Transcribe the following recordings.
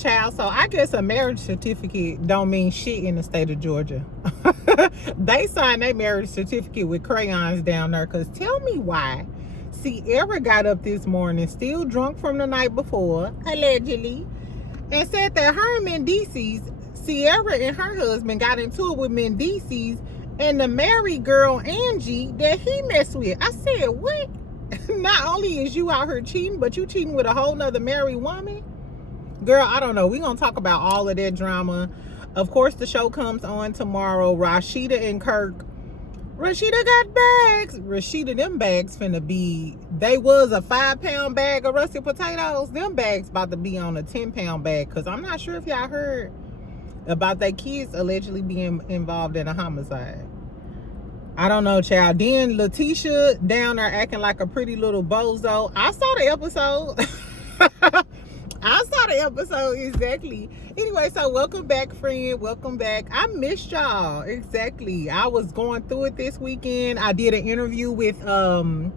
Child, so I guess a marriage certificate don't mean shit in the state of Georgia. They signed their marriage certificate with crayons down there, because tell me why. Sierra got up this morning, still drunk from the night before, allegedly, and said that her and Mendecees, Sierra and her husband got into it with Mendecees and the married girl, Angie, that he messed with. I said, what? Not only is you out here cheating, but you cheating with a whole nother married woman? Girl, I don't know. We're going to talk about all of that drama. Of course, the show comes on tomorrow. Rasheeda and Kirk. Rasheeda got bags. Rasheeda, them bags finna be, they was a 5-pound bag of russet potatoes. Them bags about to be on a 10-pound bag, because I'm not sure if y'all heard about their kids allegedly being involved in a homicide. I don't know, child. Then Tisha down there acting like a pretty little bozo. I saw the episode. I saw the episode, exactly. Anyway, so welcome back, friend. Welcome back. I missed y'all. Exactly. I was going through it this weekend. I did an interview with the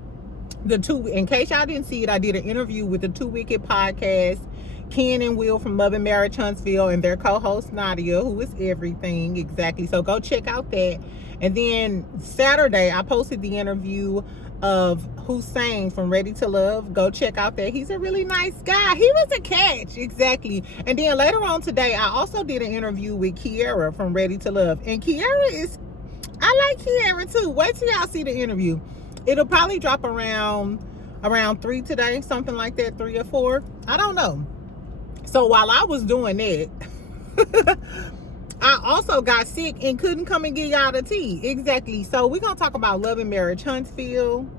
two, in case y'all didn't see it, I did an interview with the Two Wicked podcast, Ken and Will from Love and Marriage Huntsville, and their co-host Nadia, who is everything. Exactly. So go check out that. And then Saturday, I posted the interview of Hussein from Ready to Love. Go check out that. He's a really nice guy. He was a catch. Exactly. And then later on today, I also did an interview with Kiara from Ready to Love. And Kiara is, I like Kiara too. Wait till y'all see the interview. It'll probably drop around 3 today, something like that, 3 or 4. I don't know. So while I was doing that, I also got sick and couldn't come and get y'all the tea. Exactly. So we're going to talk about Love and Marriage Huntsville.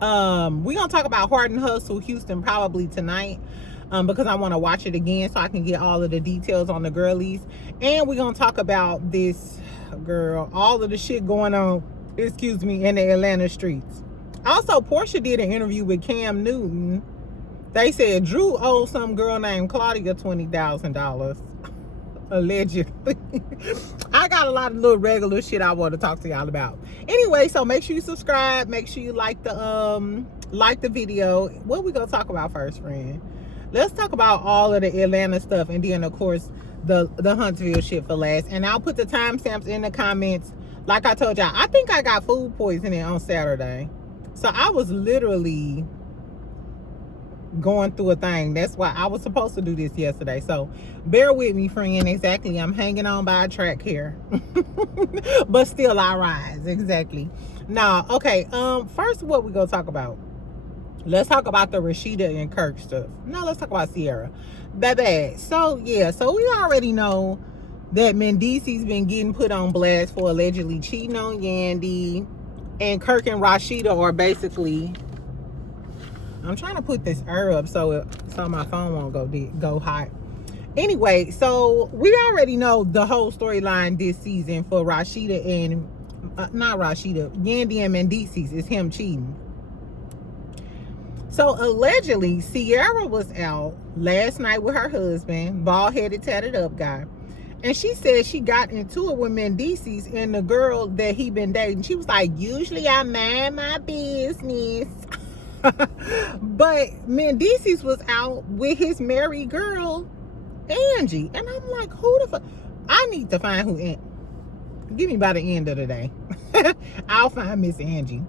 We're going to talk about Heart and Hustle Houston probably tonight, because I want to watch it again so I can get all of the details on the girlies. And we're going to talk about this, girl, all of the shit going on, excuse me, in the Atlanta streets. Also, Porsha did an interview with Cam Newton. They said Drew owed some girl named Claudia $20,000. Allegedly. I got a lot of little regular shit I want to talk to y'all about. Anyway, so make sure you subscribe. Make sure you like the video. What we gonna talk about first, friend? Let's talk about all of the Atlanta stuff, and then of course the Huntsville shit for last. And I'll put the timestamps in the comments. Like I told y'all, I think I got food poisoning on Saturday, so I was literally going through a thing. That's why I was supposed to do this yesterday, so bear with me, friend. Exactly. I'm hanging on by a track here. But still I rise. Exactly. Now, okay, first, what we gonna talk about? Let's talk about the Rasheeda and Kirk stuff. No, let's talk about Sierra, baby. So yeah, so we already know that Mendecees been getting put on blast for allegedly cheating on Yandy, and Kirk and Rasheeda are basically, I'm trying to put this up so my phone won't go hot. Anyway, so we already know the whole storyline this season for Rasheeda and not Rasheeda, Yandy and Mendecees is him cheating. So allegedly, Sierra was out last night with her husband, bald-headed, tatted up guy, and she said she got into it with Mendecees and the girl that he been dating. She was like, usually I mind my business. But Mendecees was out with his married girl, Angie. And I'm like, who the fuck? I need to find who Angie. Give me by the end of the day. I'll find Miss Angie.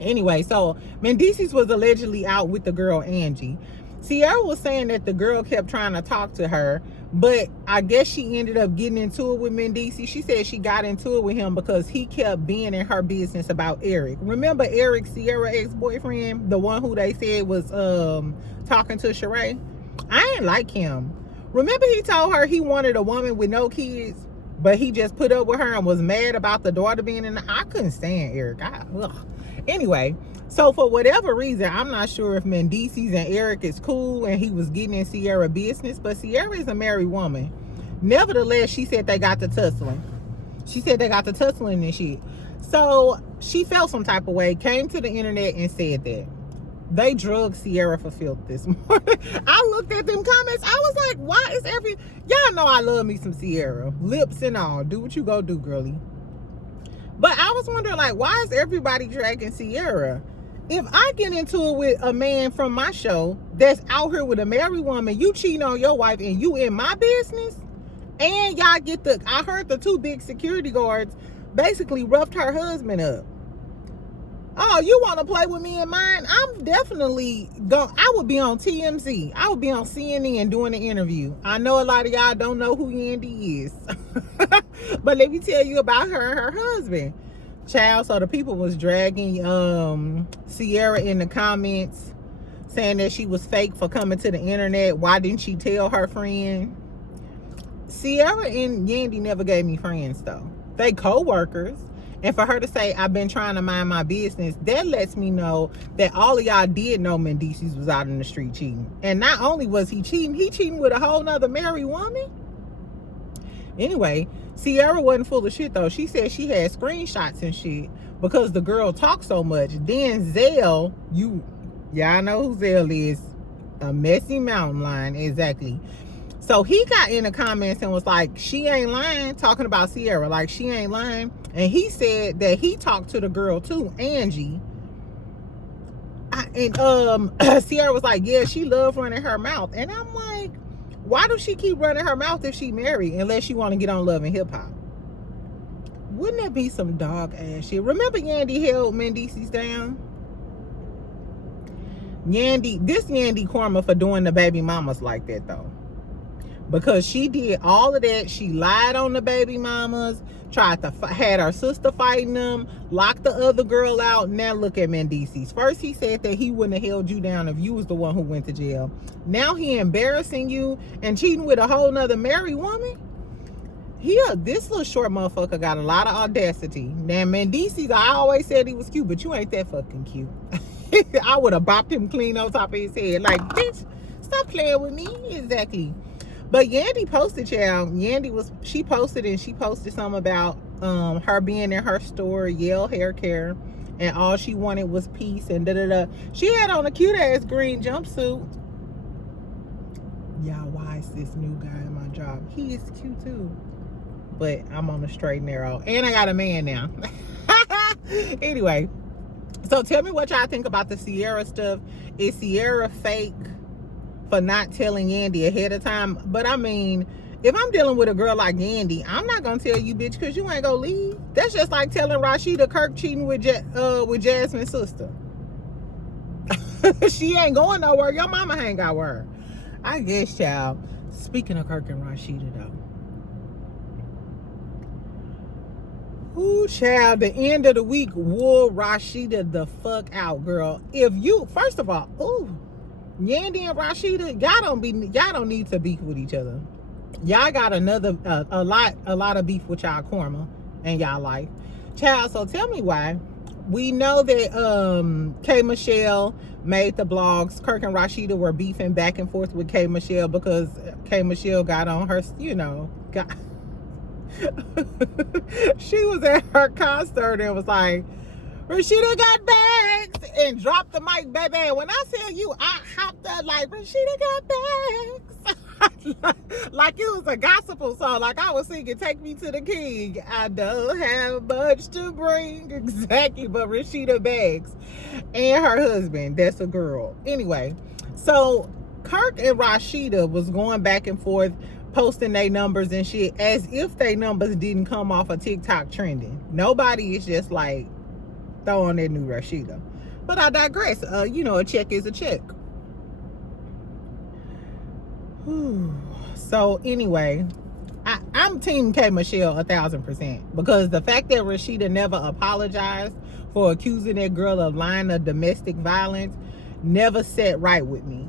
Anyway, so Mendecees was allegedly out with the girl Angie. Sierra was saying that the girl kept trying to talk to her, but I guess she ended up getting into it with Mendecees. She said she got into it with him because he kept being in her business about Eric. Remember Eric, Sierra ex-boyfriend, the one who they said was talking to Sheree? I ain't like him. Remember he told her he wanted a woman with no kids, but he just put up with her and was mad about the daughter being in the, I couldn't stand Eric. Anyway, so for whatever reason, I'm not sure if Mendecees and Eric is cool and he was getting in Sierra business, but Sierra is a married woman. Nevertheless, she said they got to tussling. She said they got to tussling and shit. So she felt some type of way, came to the internet and said that they drugged Sierra for filth this morning. I looked at them comments. I was like, why is y'all know I love me some Sierra. Lips and all. Do what you go do, girlie. But I was wondering, like, why is everybody dragging Sierra? if I get into it with a man from my show that's out here with a married woman, you cheating on your wife and you in my business, and y'all get I heard the 2 big security guards basically roughed her husband up. Oh, you want to play with me and mine? I'm definitely I would be on TMZ. I would be on CNN doing an interview. I know a lot of y'all don't know who Yandy is. But let me tell you about her and her husband. Child, so the people was dragging Sierra in the comments, saying that she was fake for coming to the internet. Why didn't she tell her friend? Sierra and Yandy never gave me friends, though. They co-workers. And for her to say, I've been trying to mind my business, that lets me know that all of y'all did know Mendecees was out in the street cheating. And not only was he cheating with a whole nother married woman. Anyway, Sierra wasn't full of shit, though. She said she had screenshots and shit because the girl talked so much. Then Zell, y'all know who Zell is, a messy mountain lion, exactly. So he got in the comments and was like, she ain't lying, talking about Sierra, like she ain't lying. And he said that he talked to the girl too, Angie. Sierra was like, yeah, she loved running her mouth. And I'm like, why does she keep running her mouth if she married, unless she want to get on Love and Hip Hop? Wouldn't that be some dog ass shit? Remember Yandy held Mendecees down? This Yandy karma for doing the baby mamas like that, though. Because she did all of that. She lied on the baby mamas, tried to had her sister fighting them, locked the other girl out. Now look at Mendecees. First he said that he wouldn't have held you down if you was the one who went to jail. Now he embarrassing you and cheating with a whole nother married woman. This little short motherfucker got a lot of audacity. Now Mendecees, I always said he was cute, but you ain't that fucking cute. I would have bopped him clean on top of his head. Like, bitch, stop playing with me. Exactly. But Yandy posted, y'all. She posted something about her being in her store, Yale Hair Care, and all she wanted was peace and da-da-da. She had on a cute-ass green jumpsuit. Y'all, why is this new guy in my job? He is cute, too. But I'm on the straight and narrow. And I got a man now. Anyway, so tell me what y'all think about the Sierra stuff. Is Sierra fake for not telling Yandy ahead of time? But I mean, if I'm dealing with a girl like Yandy, I'm not gonna tell you, bitch, because you ain't gonna leave. That's just like telling Rasheeda Kirk cheating with Jasmine's sister. She ain't going nowhere. Your mama hang out with her. I guess, y'all. Speaking of Kirk and Rasheeda, though. Ooh, child, the end of the week wore Rasheeda the fuck out, girl. First of all, Yandy and Rasheeda, y'all don't need to beef with each other. Y'all got a lot of beef with y'all karma and y'all life. Child, so tell me why. We know that K Michelle made the blogs. Kirk and Rasheeda were beefing back and forth with K Michelle because K Michelle got on her, she was at her concert and was like, Rasheeda got bags, and dropped the mic, baby. And when I tell you, I hopped up like, Rasheeda got bags. Like it was a gospel song. Like I was singing, Take Me to the King. I don't have much to bring. Exactly, but Rasheeda bags. And her husband, that's a girl. Anyway, so Kirk and Rasheeda was going back and forth, posting their numbers and shit, as if their numbers didn't come off of TikTok trending. Nobody is just like throwing that new Rasheeda. But I digress. A check is a check. So anyway, I'm team K Michelle 1000%, because the fact that Rasheeda never apologized for accusing that girl of lying of domestic violence never sat right with me.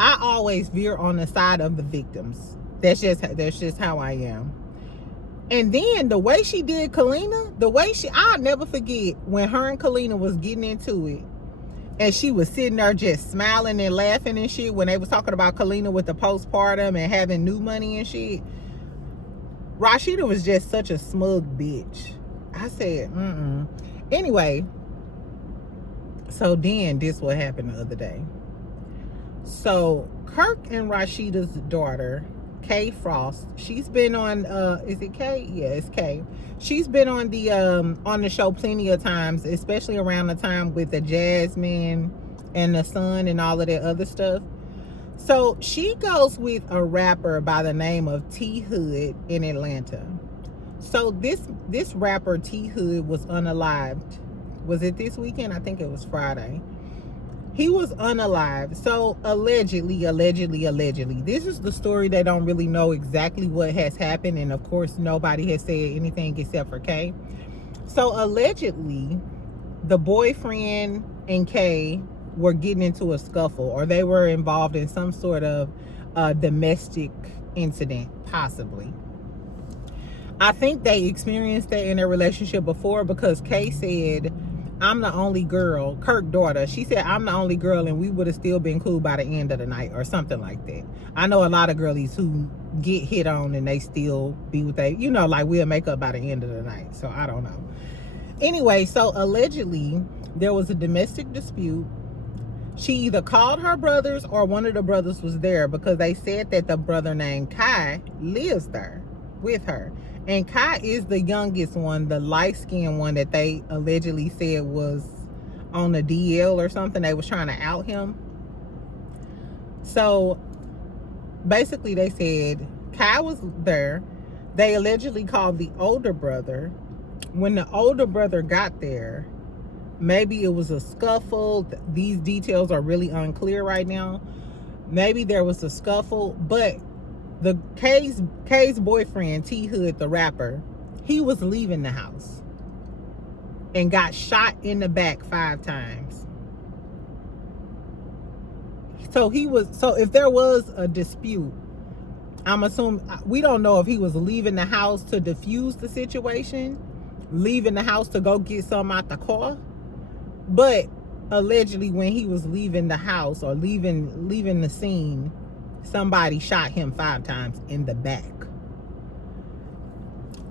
I always veer on the side of the victims. That's just how I am. And then the way she did Kalina, I'll never forget when her and Kalina was getting into it. And she was sitting there just smiling and laughing and shit when they was talking about Kalina with the postpartum and having new money and shit. Rasheeda was just such a smug bitch. I said, Anyway, so then this what happened the other day. So Kirk and Rasheeda's daughter K Frost. She's been on is it K? Yeah, it's K. She's been on the show plenty of times, especially around the time with the Jasmine and the Sun and all of that other stuff. So she goes with a rapper by the name of T Hood in Atlanta. So this rapper T Hood was unalived. Was it this weekend? I think it was Friday. He was unalived. So allegedly, this is the story. They don't really know exactly what has happened, and of course nobody has said anything except for Kay. So allegedly, the boyfriend and Kay were getting into a scuffle, or they were involved in some sort of domestic incident, possibly. I think they experienced that in their relationship before, because Kay said, I'm the only girl, Kirk daughter, she said, I'm the only girl and we would have still been cool by the end of the night, or something like that. I know a lot of girlies who get hit on and they still be with they, you know, like we'll make up by the end of the night. So I don't know. Anyway, so allegedly there was a domestic dispute. She either called her brothers or one of the brothers was there, because they said that the brother named Kai lives there with her. And Kai is the youngest one, the light-skinned one that they allegedly said was on the DL or something. They was trying to out him. So basically they said Kai was there. They allegedly called the older brother. When the older brother got there, maybe it was a scuffle. These details are really unclear right now. Maybe there was a scuffle, but the Kay's boyfriend, T Hood, the rapper, he was leaving the house and got shot in the back 5 times. So if there was a dispute, I'm assuming, we don't know if he was leaving the house to defuse the situation, leaving the house to go get something out the car, but allegedly when he was leaving the house or leaving the scene, somebody shot him 5 times in the back.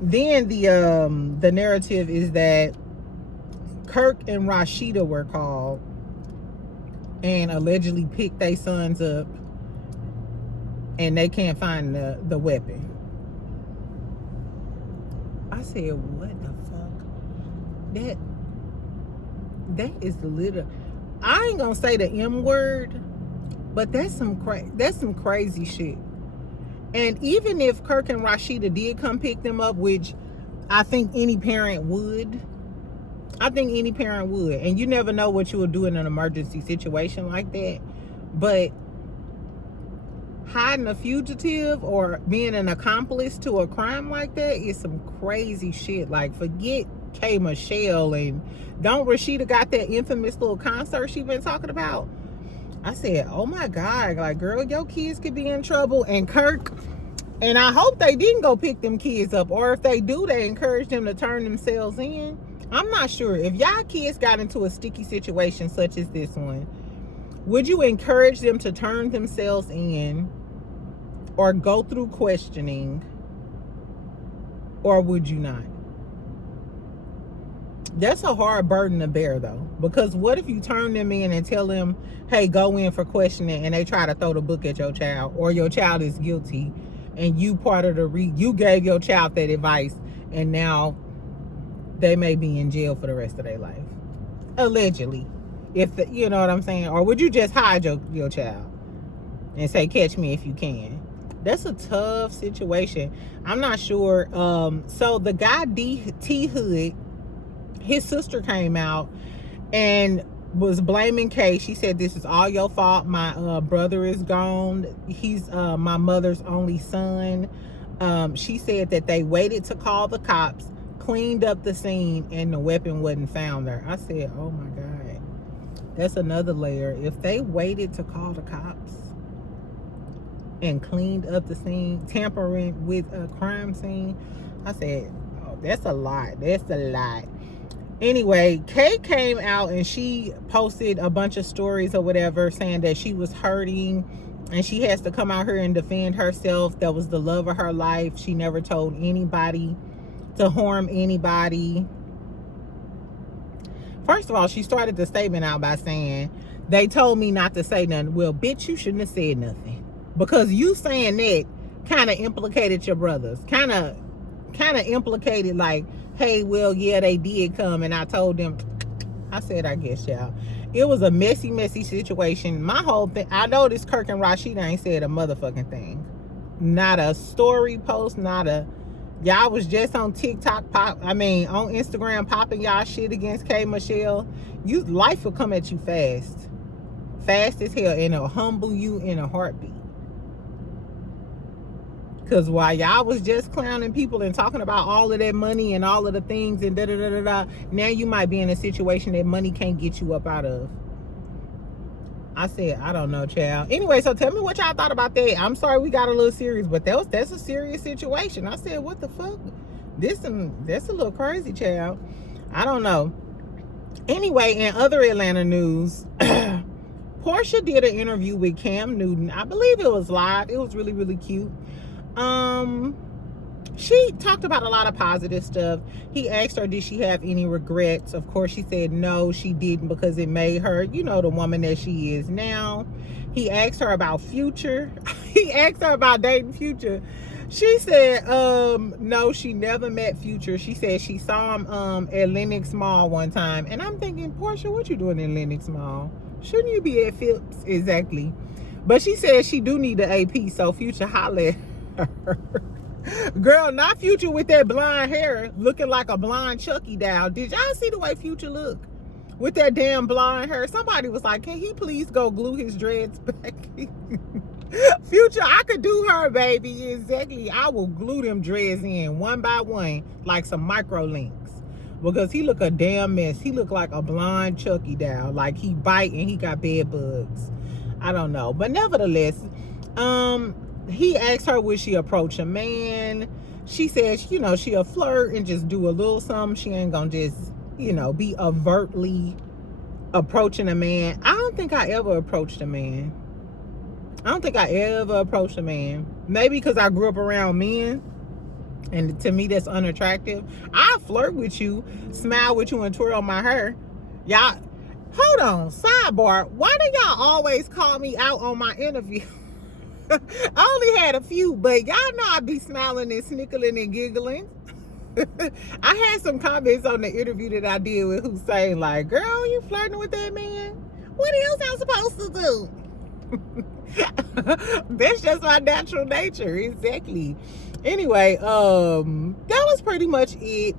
Then the narrative is that Kirk and Rasheeda were called and allegedly picked their sons up, and they can't find the weapon. I said, what the fuck? That is little. I ain't gonna say the M word, but that's some crazy shit. And even if Kirk and Rasheeda did come pick them up, which I think any parent would, and you never know what you will do in an emergency situation like that, but hiding a fugitive or being an accomplice to a crime like that is some crazy shit. Like, forget K Michelle, and don't Rasheeda got that infamous little concert she been talking about? I said, oh my God, like, girl, your kids could be in trouble. And Kirk, and I hope they didn't go pick them kids up, or if they do, they encourage them to turn themselves in. I'm not sure. If y'all kids got into a sticky situation such as this one, would you encourage them to turn themselves in or go through questioning, or would you not? That's a hard burden to bear, though, because what if you turn them in and tell them, hey, go in for questioning, and they try to throw the book at your child, or your child is guilty and you part of you gave your child that advice, and now they may be in jail for the rest of their life, allegedly, you know what I'm saying? Or would you just hide your child and say, catch me if you can? That's a tough situation. I'm not sure. So the guy T Hood, his sister came out and was blaming Kay. She said, this is all your fault. My brother is gone. He's my mother's only son. She said that they waited to call the cops, cleaned up the scene, and the weapon wasn't found there. I said, oh my God, that's another layer. If they waited to call the cops and cleaned up the scene, tampering with a crime scene, I said, oh, that's a lot. That's a lot. Anyway, Kay came out and she posted a bunch of stories or whatever, saying that she was hurting and she has to come out here and defend herself. That was the love of her life. She never told anybody to harm anybody. First of all, she started the statement out by saying, they told me not to say nothing. Well, bitch, you shouldn't have said nothing. Because you saying that kind of implicated your brothers. Kind of implicated like, hey, well, yeah, they did come, and I told them. I said, I guess, y'all. It was a messy situation. My whole thing, I noticed Kirk and Rasheeda ain't said a motherfucking thing. Not a story post, not a, y'all was just on TikTok on Instagram popping y'all shit against K Michelle. Life will come at you fast. Fast as hell, and it'll humble you in a heartbeat. Because while y'all was just clowning people and talking about all of that money and all of the things and da-da-da-da-da, now you might be in a situation that money can't get you up out of. I said, I don't know, child. Anyway, so tell me what y'all thought about that. I'm sorry we got a little serious, but that's a serious situation. I said, what the fuck? That's a little crazy, child. I don't know. Anyway, in other Atlanta news, Porsha did an interview with Cam Newton. I believe it was live. It was really, really cute. She talked about a lot of positive stuff. He asked her, did she have any regrets? Of course, she said no, she didn't, because it made her, the woman that she is now. He asked her about Future. He asked her about dating Future. She said, no, she never met Future. She said she saw him at Lenox Mall one time. And I'm thinking, Porsha, what you doing in Lenox Mall? Shouldn't you be at Phipps? Exactly. But she said she do need the AP, so Future holler at her. Girl, not Future with that blonde hair looking like a blonde Chucky doll. Did y'all see the way Future look with that damn blonde hair? Somebody was like, can he please go glue his dreads back? Future, I could do her, baby. Exactly. I will glue them dreads in one by one like some micro links, because he look a damn mess. He look like a blonde Chucky doll, like he bite and he got bed bugs. I don't know, but nevertheless, he asked her, would she approach a man? She said, she'll flirt and just do a little something. She ain't gonna just, be overtly approaching a man. I don't think I ever approached a man. Maybe because I grew up around men, and to me that's unattractive. I flirt with you, smile with you, and twirl my hair. Y'all, hold on, sidebar. Why do y'all always call me out on my interview? I only had a few, but y'all know I be smiling and snickling and giggling. I had some comments on the interview that I did with Hussein, like, girl, you flirting with that man? What else I'm supposed to do? That's just my natural nature. Exactly. Anyway, that was pretty much it.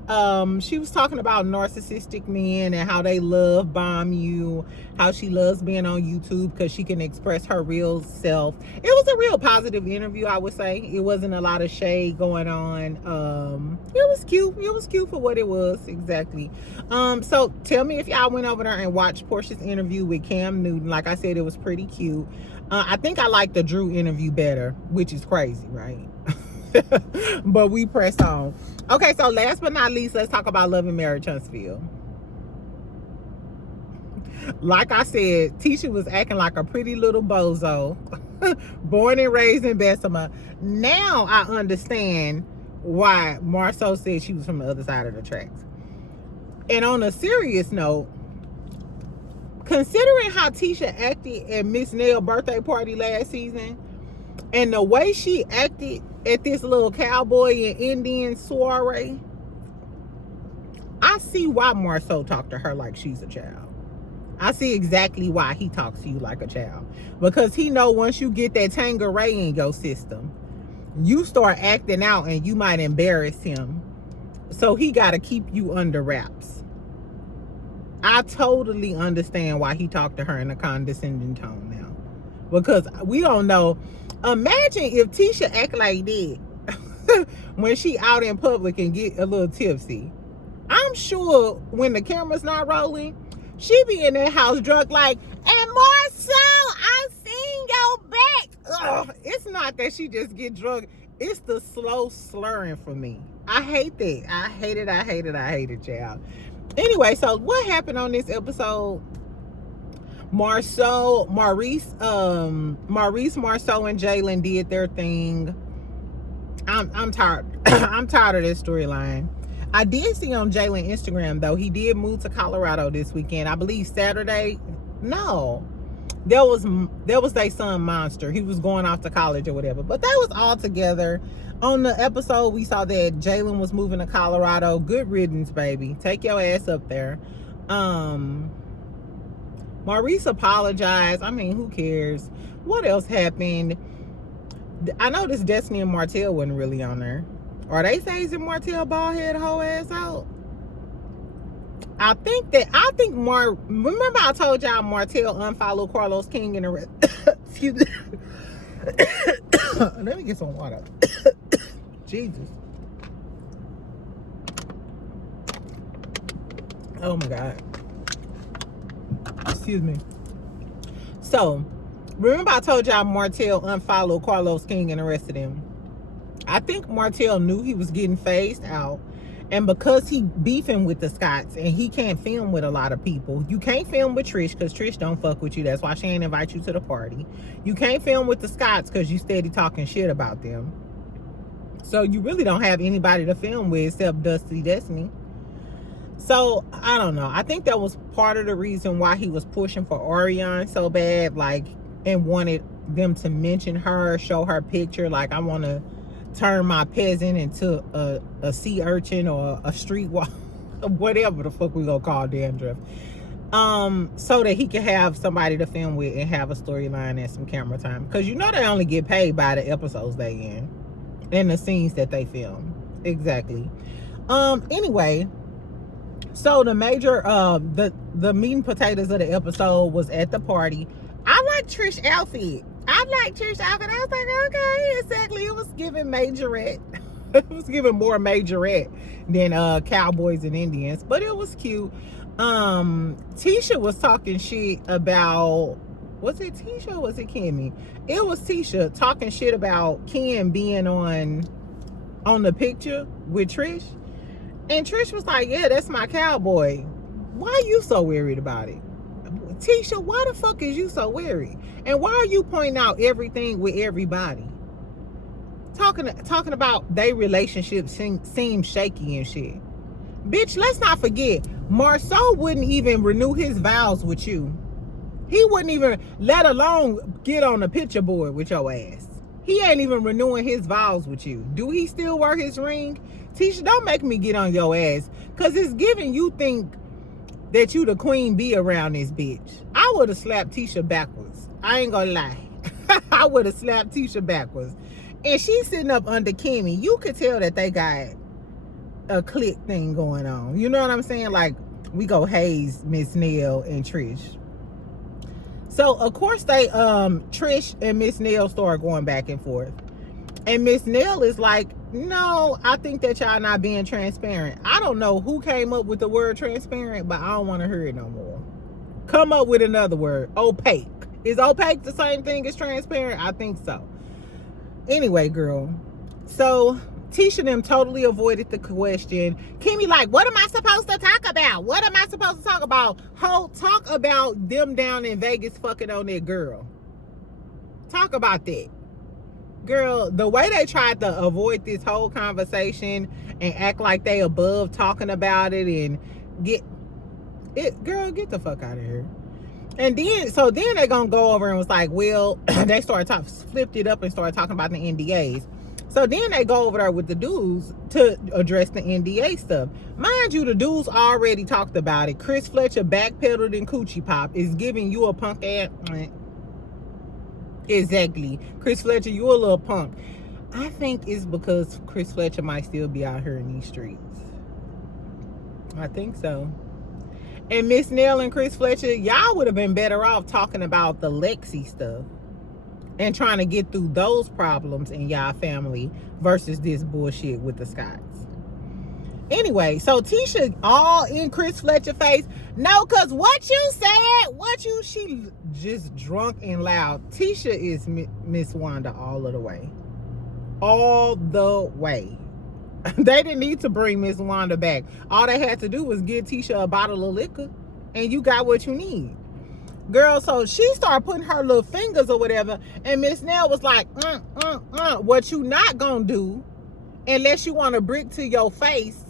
She was talking about narcissistic men and how they love bomb you, how she loves being on YouTube because she can express her real self. It was a real positive interview, I would say. It wasn't a lot of shade going on. It was cute. It was cute for what it was. Exactly. So tell me if y'all went over there and watched Porsha's interview with Cam Newton. Like I said, it was pretty cute. I think I like the Drew interview better, which is crazy, right? But we press on. Okay, so last but not least, let's talk about Love and Marriage Huntsville. Like I said, Tisha was acting like a pretty little bozo. Born and raised in Bessemer. Now I understand why Marceau said she was from the other side of the tracks. And on a serious note, considering how Tisha acted at Miss Nell's birthday party last season, and the way she acted at this little cowboy and Indian soiree, I see why Marceau talked to her like she's a child. I see exactly why he talks to you like a child. Because he know once you get that Tangeray in your system, you start acting out and you might embarrass him. So he got to keep you under wraps. I totally understand why he talked to her in a condescending tone now. Because we don't know. Imagine if Tisha act like that when she out in public and get a little tipsy. I'm sure when the camera's not rolling, she be in that house drunk like, and Marceau, I seen your back. Ugh, it's not that she just get drunk. It's the slow slurring for me. I hate that. I hate it, child. Anyway, so what happened on this episode? Maurice, Marceau, and Jalen did their thing. I'm tired. I'm tired of this storyline. I did see on Jalen Instagram though, he did move to Colorado this weekend. I believe Saturday. No, There was their son Monster. He was going off to college or whatever. But they was all together. On the episode, we saw that Jalen was moving to Colorado. Good riddance, baby. Take your ass up there. Maurice apologized. I mean, who cares? What else happened? I know this Destiny and Martell wasn't really on there. Are they phasing Martell bald head whole ass out? I think remember I told y'all Martell unfollowed Carlos King in the excuse me. Let me get some water. Jesus. Oh my God. Excuse me. So, remember I told y'all Martell unfollowed Carlos King and arrested him. I think Martell knew he was getting phased out. And because he beefing with the Scotts and he can't film with a lot of people. You can't film with Trish because Trish don't fuck with you. That's why she ain't invite you to the party. You can't film with the Scotts because you steady talking shit about them. So you really don't have anybody to film with except Dusty Destiny. So, I don't know. I think that was part of the reason why he was pushing for Orion so bad, like, and wanted them to mention her, show her picture. Like, I want to turn my peasant into a sea urchin or a street walk, whatever the fuck we gonna call dandruff. So that he can have somebody to film with and have a storyline and some camera time. Because you know they only get paid by the episodes they in and the scenes that they film. Exactly. Anyway, so the major the meat and potatoes of the episode was at the party. I like Trish's outfit. I like Trish's outfit. I was like, okay, exactly. It was giving majorette. It was giving more majorette than Cowboys and Indians, but it was cute. Tisha was talking shit about, was it Tisha or was it Kimmy? It was Tisha talking shit about Ken being on the picture with Trish. And Trish was like, yeah, that's my cowboy. Why are you so worried about it? Tisha, why the fuck is you so worried? And why are you pointing out everything with everybody? Talking about their relationship seems shaky and shit. Bitch, let's not forget, Marceau wouldn't even renew his vows with you. He wouldn't even, let alone get on the picture board with your ass. He ain't even renewing his vows with you. Do he still wear his ring? Tisha, don't make me get on your ass. Because it's giving you think that you the queen bee around this bitch. I would have slapped Tisha backwards. I ain't gonna lie. I would have slapped Tisha backwards. And she's sitting up under Kimmy. You could tell that they got a clique thing going on. You know what I'm saying? Like, we go haze Miss Nell and Trish. So, of course, they, Trish and Miss Nell start going back and forth. And Miss Nell is like, no, I think that y'all not being transparent. I don't know who came up with the word transparent, but I don't want to hear it no more. Come up with another word. Opaque. Is opaque the same thing as transparent? I think so. Anyway, girl. So, Tisha and them totally avoided the question. Kimmy like, what am I supposed to talk about? What am I supposed to talk about? Talk about them down in Vegas fucking on that girl. Talk about that. Girl, the way they tried to avoid this whole conversation and act like they above talking about it and get the fuck out of here. And then they're gonna go over and was like, well, they flipped it up and started talking about the NDAs. So then they go over there with the dudes to address the NDA stuff. Mind you, the dudes already talked about it. Chris Fletcher backpedaled in Coochie Pop is giving you a punk ass. Exactly. Chris Fletcher, you a little punk. I think it's because Chris Fletcher might still be out here in these streets. I think so. And Miss Nell and Chris Fletcher, y'all would have been better off talking about the Lexi stuff and trying to get through those problems in y'all family versus this bullshit with the Scotts. Anyway, so Tisha all in Chris Fletcher face. No, because she just drunk and loud. Tisha is Miss Wanda all of the way. All the way. They didn't need to bring Miss Wanda back. All they had to do was give Tisha a bottle of liquor and you got what you need. Girl, so she started putting her little fingers or whatever and Miss Nell was like, what you not gonna do unless you want a brick to your face.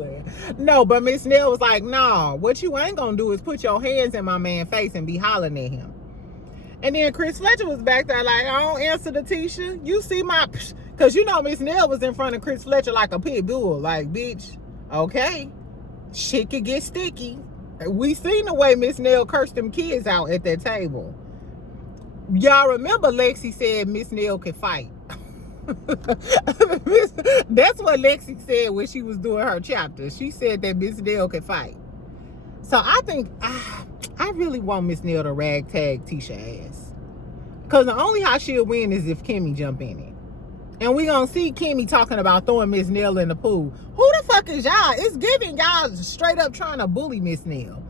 playing. No, but Miss Nell was like, nah, what you ain't gonna do is put your hands in my man's face and be hollering at him. And then Chris Fletcher was back there like, I don't answer to Tisha. You see my... Because you know Miss Nell was in front of Chris Fletcher like a pit bull. Like, bitch, okay. Shit could get sticky. We seen the way Miss Nell cursed them kids out at that table. Y'all remember Lexi said Miss Nell could fight. That's what Lexi said when she was doing her chapter. She said that Miss Nell could fight. So I think... I really want Miss Nell to ragtag Tisha ass. Because the only how she'll win is if Kimmy jump in it. And we gonna see Kimmy talking about throwing Miss Nell in the pool. Who the fuck is y'all? It's giving y'all straight up trying to bully Miss Nell.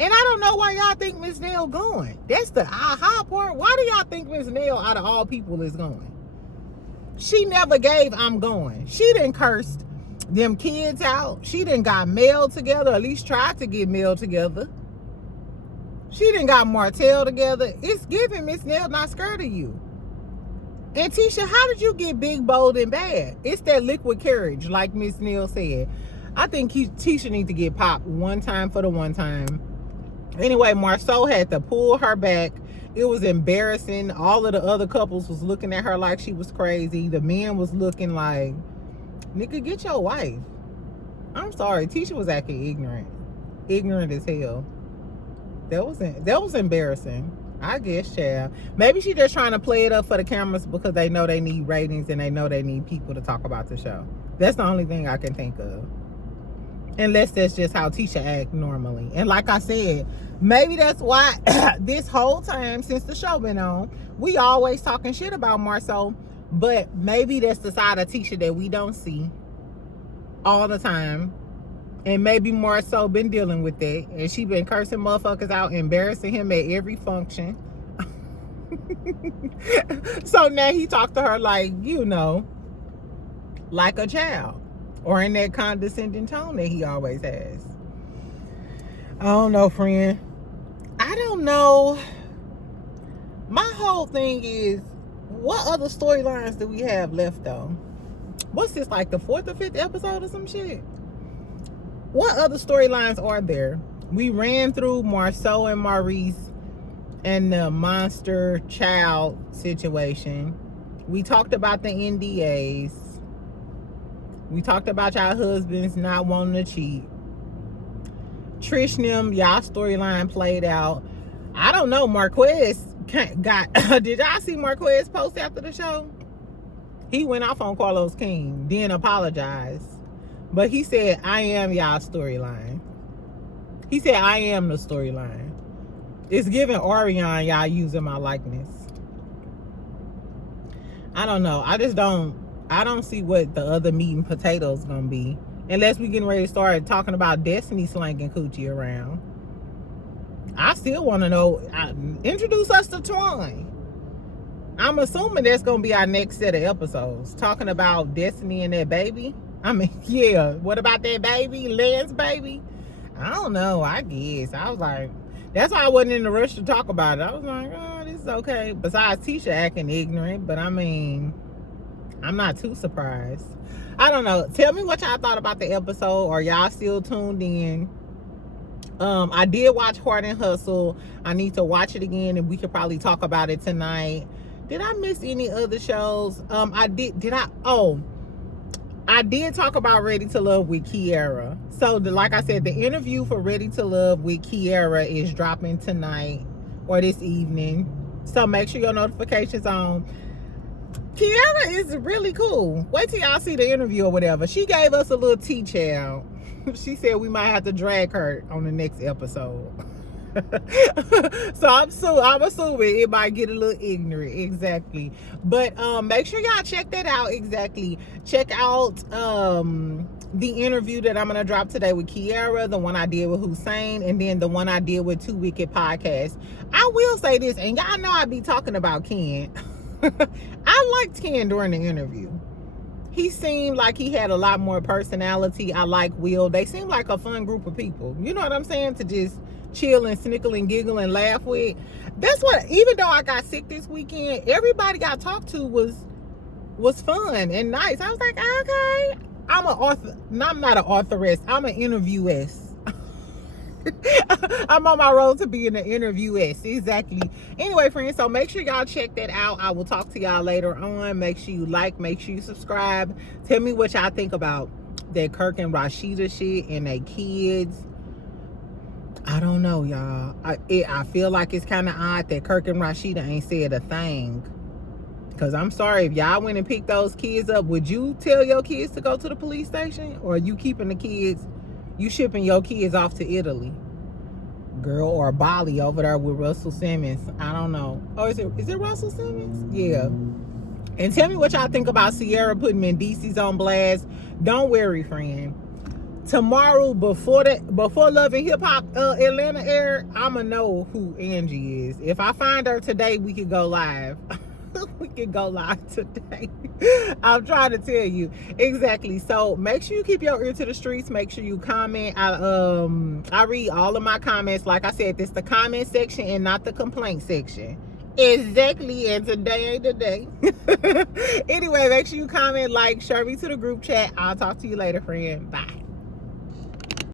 And I don't know why y'all think Miss Nell going. That's the aha part. Why do y'all think Miss Nell out of all people is going? She never gave I'm going. She didn't curse them kids out. She didn't got Mel together, at least tried to get Mel together. She done got Martell together. It's giving Miss Nell not scared of you. And Tisha, how did you get big, bold, and bad? It's that liquid courage, like Miss Nell said. I think Tisha need to get popped one time for the one time. Anyway, Marceau had to pull her back. It was embarrassing. All of the other couples was looking at her like she was crazy. The men was looking like, nigga, get your wife. I'm sorry. Tisha was acting ignorant. Ignorant as hell. That was embarrassing. I guess, child. Maybe she just trying to play it up for the cameras because they know they need ratings and they know they need people to talk about the show. That's the only thing I can think of. Unless that's just how Tisha act normally. And like I said, maybe that's why this whole time since the show been on, we always talking shit about Marceau. But maybe that's the side of Tisha that we don't see all the time. And maybe Marceau been dealing with that. And she been cursing motherfuckers out, embarrassing him at every function. So now he talked to her like, you know, like a child. Or in that condescending tone that he always has. I don't know, friend. I don't know. My whole thing is, what other storylines do we have left, though? What's this, like the 4th or 5th episode or some shit? What other storylines are there? We ran through Marceau and Maurice and the monster child situation. We talked about the NDAs. We talked about y'all husbands not wanting to cheat. Trish and them, y'all storyline played out. I don't know. Marquez got... Did y'all see Marquez post after the show? He went off on Carlos King. Then apologized. But he said, I am y'all storyline. He said, I am the storyline. It's giving Orion y'all using my likeness. I don't know. I don't see what the other meat and potatoes gonna be. Unless we getting ready to start talking about Destiny slanging coochie around. I still want to know. Introduce us to Twine. I'm assuming that's gonna be our next set of episodes. Talking about Destiny and that baby. I mean, yeah. What about that baby? Len's baby? I don't know. I guess. I was like, that's why I wasn't in a rush to talk about it. I was like, oh, this is okay. Besides Tisha acting ignorant. But I mean, I'm not too surprised. I don't know. Tell me what y'all thought about the episode. Are y'all still tuned in? I did watch Heart and Hustle. I need to watch it again and we could probably talk about it tonight. Did I miss any other shows? I did talk about Ready to Love with Kiara. So, like I said, the interview for Ready to Love with Kiara is dropping tonight or this evening. So, make sure your notifications on. Kiara is really cool. Wait till y'all see the interview or whatever. She gave us a little tea-chow. She said we might have to drag her on the next episode. So I'm assuming it might get a little ignorant. Exactly. But make sure y'all check that out. Exactly. Check out the interview that I'm gonna drop today with Kiara, the one I did with Hussein, and then the one I did with Two Wicked Podcast. I will say this, and y'all know I be talking about Ken. I liked Ken during the interview. He seemed like he had a lot more personality. I like Will. They seem like a fun group of people. You know what I'm saying? To just chill and snickle and giggle and laugh with. That's what, even though I got sick this weekend, everybody I talked to was fun and nice. I was like, okay, I'm an author. No, I'm not an authoress. I'm an interviewess. I'm on my road to being an interviewess. Exactly. Anyway, friends, so make sure y'all check that out. I will talk to y'all later on. Make sure you like, make sure you subscribe. Tell me what y'all think about that Kirk and Rasheeda shit and their kids. I don't know, y'all. I feel like it's kind of odd that Kirk and Rasheeda ain't said a thing. Because I'm sorry, if y'all went and picked those kids up, would you tell your kids to go to the police station? Or are you keeping the kids, you shipping your kids off to Italy? Girl, or Bali over there with Russell Simmons. I don't know. Oh, is it Russell Simmons? Yeah. And tell me what y'all think about Sierra putting Mendecees on blast. Don't worry, friend. Tomorrow, before Love and Hip Hop Atlanta air, I'ma know who Angie is. If I find her today, we could go live. We can go live today. I'm trying to tell you. Exactly. So make sure you keep your ear to the streets. Make sure you comment. I read all of my comments. Like I said, this is the comment section and not the complaint section. Exactly. And today ain't the day. Anyway, make sure you comment, like, share me to the group chat. I'll talk to you later, friend. Bye.